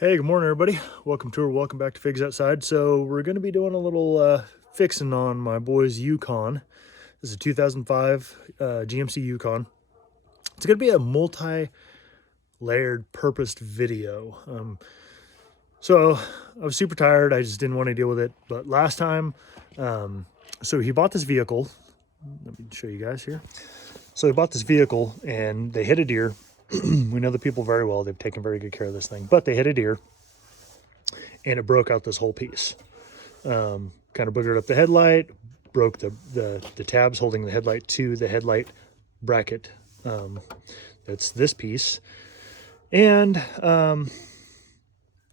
Hey, good morning, everybody. Welcome to or welcome back to Figs Outside. So we're going to be doing a little fixing on my boy's Yukon. This is a 2005 GMC Yukon. It's going to be a multi-layered purposed video. So I was super tired. I just didn't want to deal with it. But last time, so he bought this vehicle. Let me show you guys here. So he bought this vehicle and they hit a deer. We know the people very well. They've taken very good care of this thing, but they hit a deer and it broke out this whole piece. Kind of boogered up the headlight, broke the tabs holding the headlight to the headlight bracket. That's this piece. And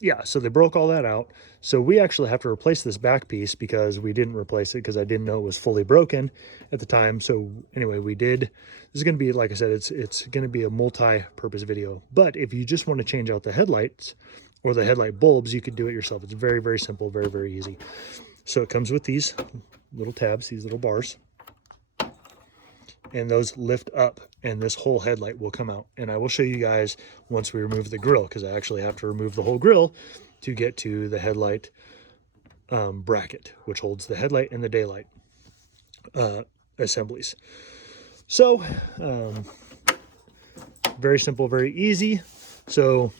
yeah, so they broke all that out. So we actually have to replace this back piece because we didn't replace it because I didn't know it was fully broken at the time. So anyway, we did. This is going to be, like I said, it's going to be a multi-purpose video. But if you just want to change out the headlights or the headlight bulbs, you could do it yourself. It's very, very simple, very, very easy. So it comes with these little tabs, these little bars, and those lift up and this whole headlight will come out. And I will show you guys once we remove the grill, because I actually have to remove the whole grill to get to the headlight bracket, which holds the headlight and the daylight assemblies. So very simple, very easy. So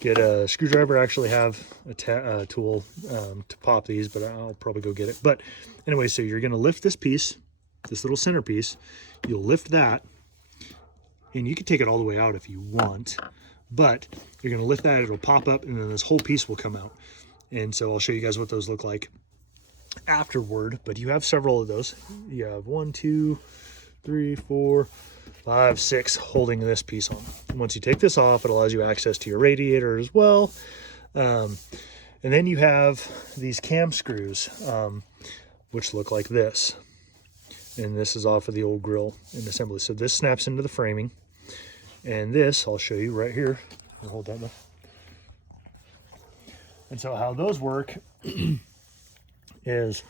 get a screwdriver. I actually have a tool to pop these, but I'll probably go get it. But anyway, so you're going to lift this piece, this little center piece. You'll lift that, and you can take it all the way out if you want, but you're going to lift that, it'll pop up, and then this whole piece will come out. And so I'll show you guys what those look like afterward. But you have several of those. You have 1, 2, 3, 4, 5, 6 holding this piece on. And once you take this off, it allows you access to your radiator as well. And then you have these cam screws, which look like this. And this is off of the old grill and assembly. So this snaps into the framing. And this, I'll show you right here. I'll hold that up. And so how those work is,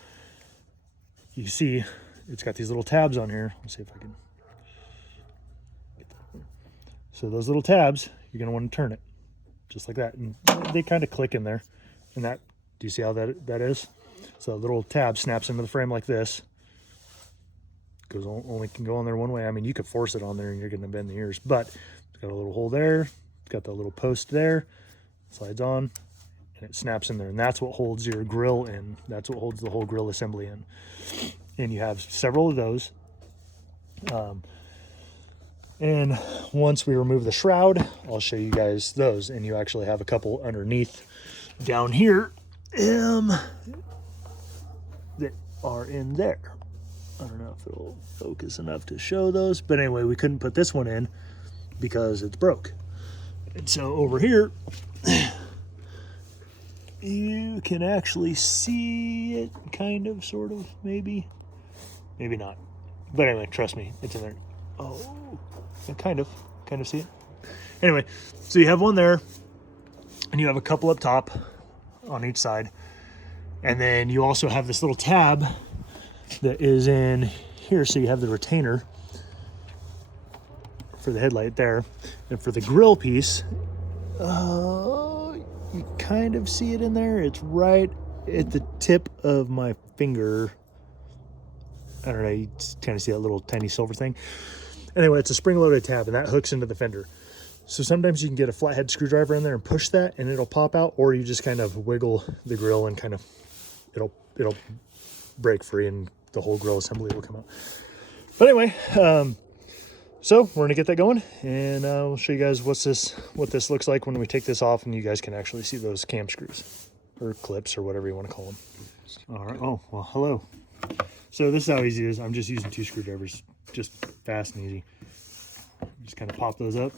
you see, it's got these little tabs on here. Let's see if I can get that. So those little tabs, you're going to want to turn it just like that. And they kind of click in there. And that, do you see how that is? So a little tab snaps into the frame like this. Goes only can go on there one way. I mean, you could force it on there and you're going to bend the ears, but it's got a little hole there. It's got that little post there. Slides on and it snaps in there. And that's what holds your grill in. That's what holds the whole grill assembly in. And you have several of those. And once we remove the shroud, I'll show you guys those. And you actually have a couple underneath down here that are in there. I don't know if it'll focus enough to show those, but anyway, we couldn't put this one in because it's broke. And so over here, you can actually see it, kind of, sort of, maybe not. But anyway, trust me, it's in there. Oh, kind of see it. Anyway, so you have one there, and you have a couple up top on each side. And then you also have this little tab that is in here, so you have the retainer for the headlight there. And for the grill piece, you kind of see it in there. It's right at the tip of my finger. I don't know, you kind of see that little tiny silver thing. Anyway, it's a spring-loaded tab, and that hooks into the fender. So sometimes you can get a flathead screwdriver in there and push that, and it'll pop out, or you just kind of wiggle the grill and kind of, it'll break free, and the whole grill assembly will come out. But anyway, so we're gonna get that going, and we'll show you guys what this looks like when we take this off, and you guys can actually see those cam screws or clips or whatever you want to call them. All right. Oh well, hello. So this is how easy it is. I'm just using 2 screwdrivers, just fast and easy. Just kind of pop those up,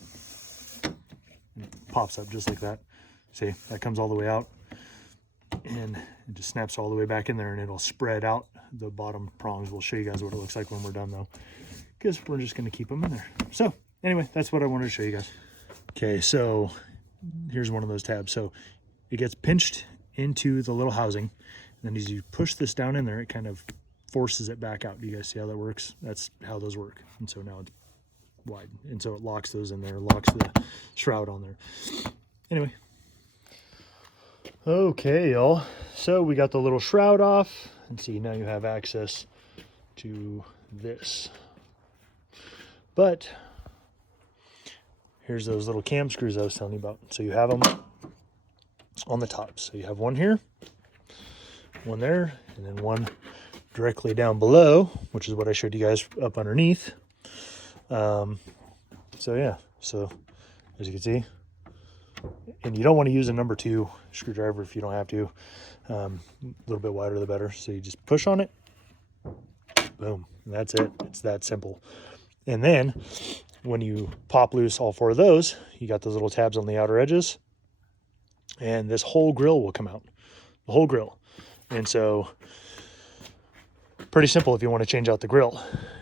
and it pops up just like that. See, that comes all the way out, and it just snaps all the way back in there, and it'll spread out the bottom prongs. We'll show you guys what it looks like when we're done, though, because we're just going to keep them in there. So anyway, that's what I wanted to show you guys. Okay, so here's one of those tabs. So it gets pinched into the little housing, and then as you push this down in there, it kind of forces it back out. Do you guys see how that works? That's how those work. And so now it's wide, and so it locks those in there, locks the shroud on there. Anyway, Okay, y'all. So we got the little shroud off, and see, now you have access to this. But here's those little cam screws I was telling you about. So you have them on the top. So you have one here, one there, and then one directly down below, which is what I showed you guys up underneath. So yeah, so as you can see, and you don't want to use a number 2 screwdriver if you don't have to. A little bit wider the better. So you just push on it, boom, and that's it. It's that simple. And then when you pop loose all 4 of those, you got those little tabs on the outer edges, and this whole grill will come out, the whole grill. And so pretty simple if you want to change out the grill.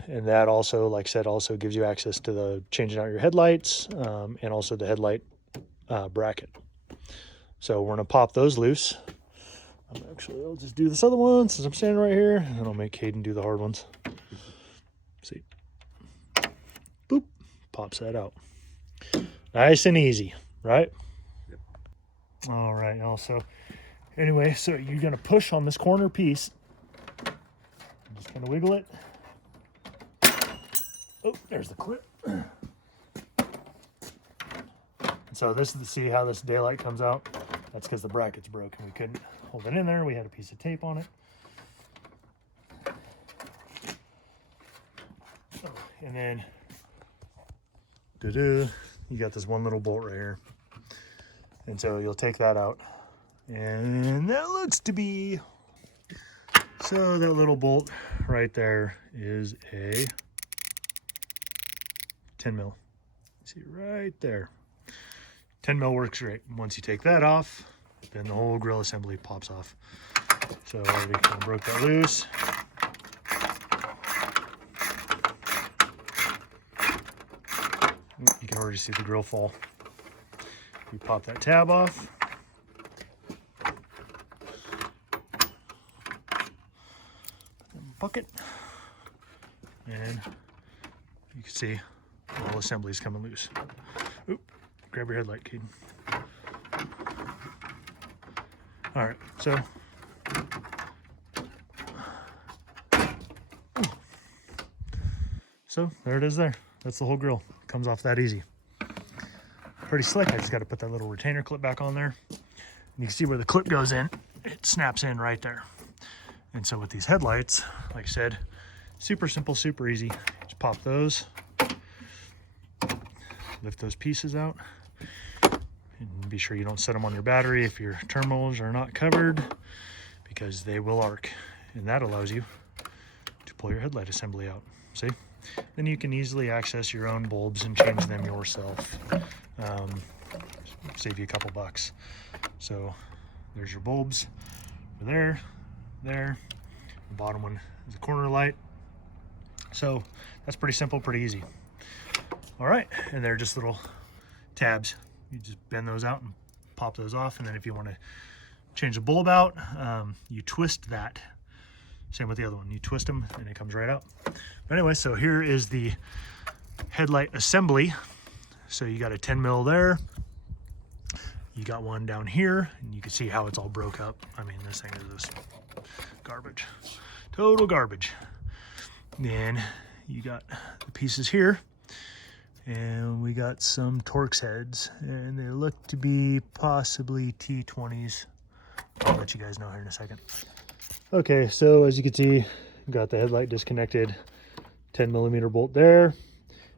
And that also, like I said, also gives you access to the changing out your headlights, and also the headlight bracket. So we're going to pop those loose. I'll just do this other one since I'm standing right here, and then I'll make Hayden do the hard ones. See, boop, pops that out. Nice and easy, right? Yep. All right, y'all. So anyway, so you're going to push on this corner piece. I'm just going to wiggle it. Oh, there's the clip. So this is to see how this daylight comes out. That's because the bracket's broken. We couldn't hold it in there. We had a piece of tape on it. Oh, and then, you got this one little bolt right here. And so you'll take that out. And that looks to be, so that little bolt right there is a 10 mil. See right there. 10 mil works great. Once you take that off, then the whole grill assembly pops off. So I already kind of broke that loose. You can already see the grill fall. You pop that tab off. Bucket. And you can see the whole assembly is coming loose. Oop, grab your headlight, Caden. All right, so there it is there. That's the whole grill. Comes off that easy. Pretty slick. I just got to put that little retainer clip back on there. And you can see where the clip goes in. It snaps in right there. And so with these headlights, like I said, super simple, super easy. Just pop those, lift those pieces out, and be sure you don't set them on your battery if your terminals are not covered, because they will arc. And that allows you to pull your headlight assembly out. See? Then you can easily access your own bulbs and change them yourself. Save you a couple bucks. So there's your bulbs over there. The bottom one is a corner light. So that's pretty simple, pretty easy. All right, and they're just little tabs. You just bend those out and pop those off. And then if you want to change the bulb out, you twist that. Same with the other one. You twist them and it comes right out. But anyway, so here is the headlight assembly. So you got a 10 mil there. You got one down here, and you can see how it's all broke up. I mean, this thing is just garbage, total garbage. Then you got the pieces here, and we got some Torx heads, and they look to be possibly T20s. I'll let you guys know here in a second. Okay, so as you can see, got the headlight disconnected, 10 millimeter bolt there,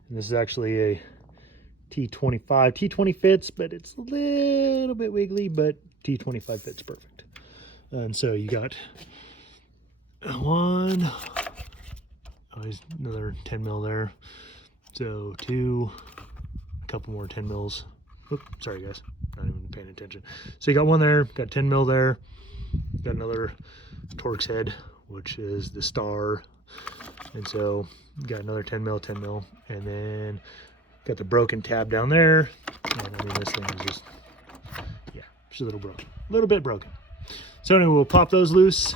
and this is actually a T25. T20 fits, but it's a little bit wiggly, but T25 fits perfect. And so you got one, another 10 mil there. So two, a couple more 10 mils. Oops, sorry guys, not even paying attention. So you got one there, got 10 mil there, got another Torx head, which is the star. And so you got another 10 mil, and then got the broken tab down there. And I mean, this thing is just, yeah, just a little broken, a little bit broken. So anyway, we'll pop those loose.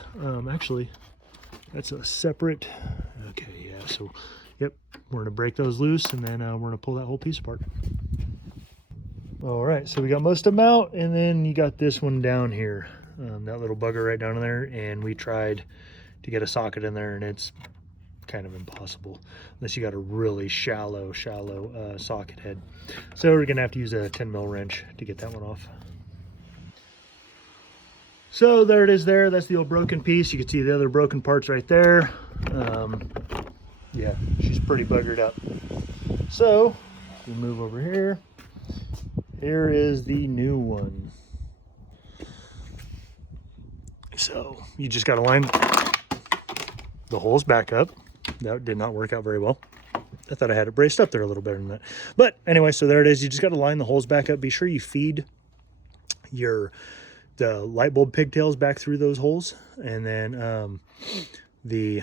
Actually, that's a separate, okay, yeah, so, yep, we're gonna break those loose, and then we're gonna pull that whole piece apart. All right, so we got most of them out, and then you got this one down here, that little bugger right down in there, and we tried to get a socket in there, and it's kind of impossible unless you got a really shallow socket head. So we're gonna have to use a 10 mil wrench to get that one off. So there it is there. That's the old broken piece. You can see the other broken parts right there. Yeah, she's pretty buggered up. So we move over here. Here is the new one. So you just got to line the holes back up. That did not work out very well. I thought I had it braced up there a little better than that. But anyway, so there it is. You just got to line the holes back up. Be sure you feed the light bulb pigtails back through those holes, and then the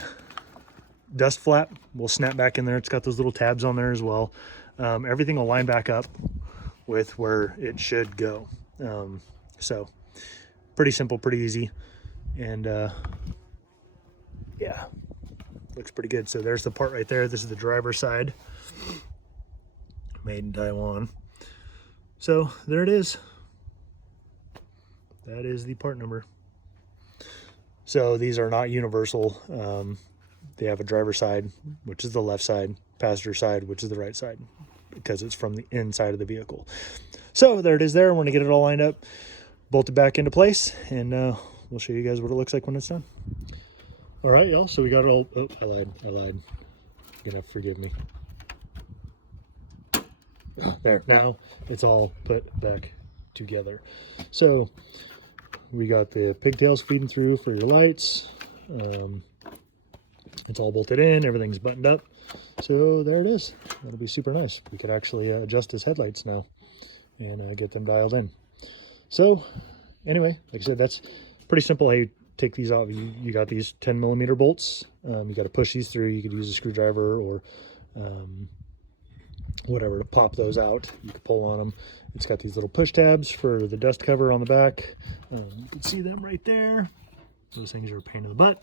dust flap will snap back in there. It's got those little tabs on there as well. Everything will line back up with where it should go. So pretty simple, pretty easy, and yeah, looks pretty good. So there's the part right there. This is the driver's side, made in Taiwan. So there it is. That is the part number. So these are not universal. They have a driver's side, which is the left side, passenger side, which is the right side, because it's from the inside of the vehicle. So there it is there. We're gonna get it all lined up, bolt it back into place, and we'll show you guys what it looks like when it's done. All right, y'all, so we got it all, oh, I lied. You're gonna have to forgive me. There, now it's all put back together. So we got the pigtails feeding through for your lights. It's all bolted in, everything's buttoned up. So there it is. That'll be super nice. We could actually adjust his headlights now and get them dialed in. So anyway, like I said, that's pretty simple. How you take these off. You got these 10 millimeter bolts. You got to push these through. You could use a screwdriver or whatever to pop those out. You could pull on them. It's got these little push tabs for the dust cover on the back. You can see them right there. Those things are a pain in the butt.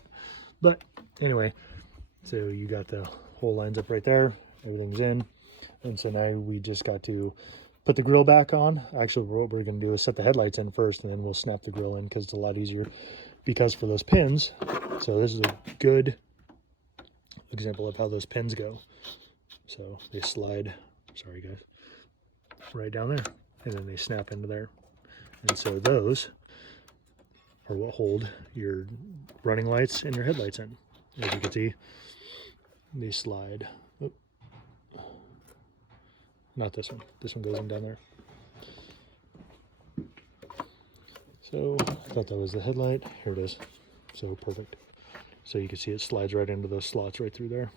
But anyway, so you got the hole lines up right there. Everything's in. And so now we just got to put the grill back on. Actually, what we're going to do is set the headlights in first, and then we'll snap the grill in because it's a lot easier. Because for those pins, so this is a good example of how those pins go. So they slide, sorry guys, right down there, and then they snap into there. And so those are what hold your running lights and your headlights in. As you can see, they slide. Oop. Not this one. This one goes in down there. So I thought that was the headlight. Here it is. So perfect. So you can see it slides right into those slots right through there.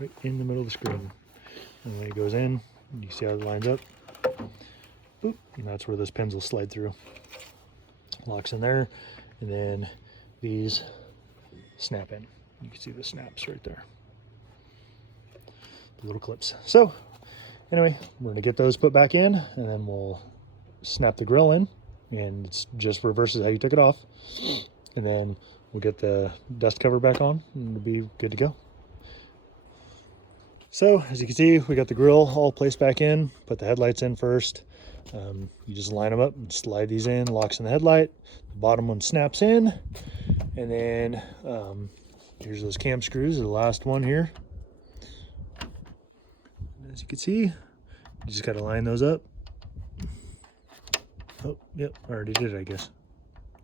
Right in the middle of the screen. And then it goes in. You see how it lines up. Boop. And that's where those pins will slide through. Locks in there. And then these snap in. You can see the snaps right there. The little clips. So anyway, we're going to get those put back in, and then we'll snap the grill in. And it's just reverses how you took it off. And then we'll get the dust cover back on, and it'll be good to go. So as you can see, we got the grill all placed back in. Put the headlights in first. You just line them up and slide these in. Locks in the headlight. The bottom one snaps in. And then here's those cam screws. The last one here. As you can see, you just got to line those up. Oh, yep, I already did it, I guess.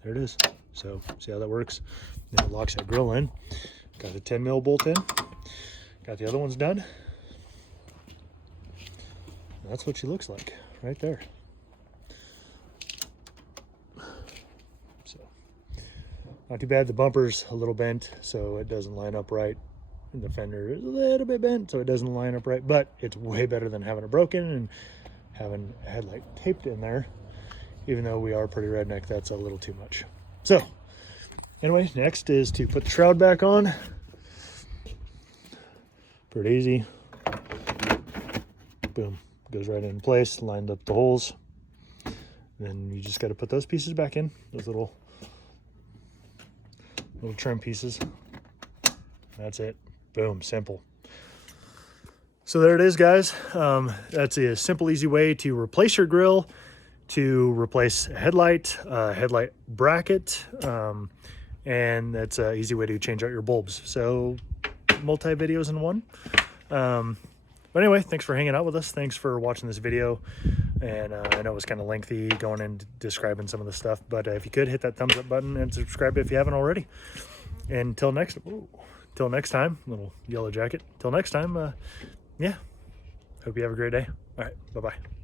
There it is. So, see how that works? Then it locks that grill in. Got the 10 mil bolt in. Got the other ones done. And that's what she looks like, right there. So, not too bad. The bumper's a little bent, so it doesn't line up right. And the fender is a little bit bent, so it doesn't line up right. But it's way better than having it broken and having a headlight taped in there. Even though we are pretty redneck, that's a little too much. So anyway, next is to put the shroud back on. Pretty easy. Boom, goes right in place, lined up the holes. Then you just got to put those pieces back in, those little trim pieces. That's it. Boom, simple. So there it is, guys. That's a simple, easy way to replace your grill, to replace a headlight bracket, and that's an easy way to change out your bulbs. So multi-videos in one. But anyway, thanks for hanging out with us. Thanks for watching this video. And I know it was kind of lengthy going and describing some of the stuff, but if you could hit that thumbs up button and subscribe if you haven't already. And until next time, little yellow jacket. Till next time, yeah, hope you have a great day. All right, bye-bye.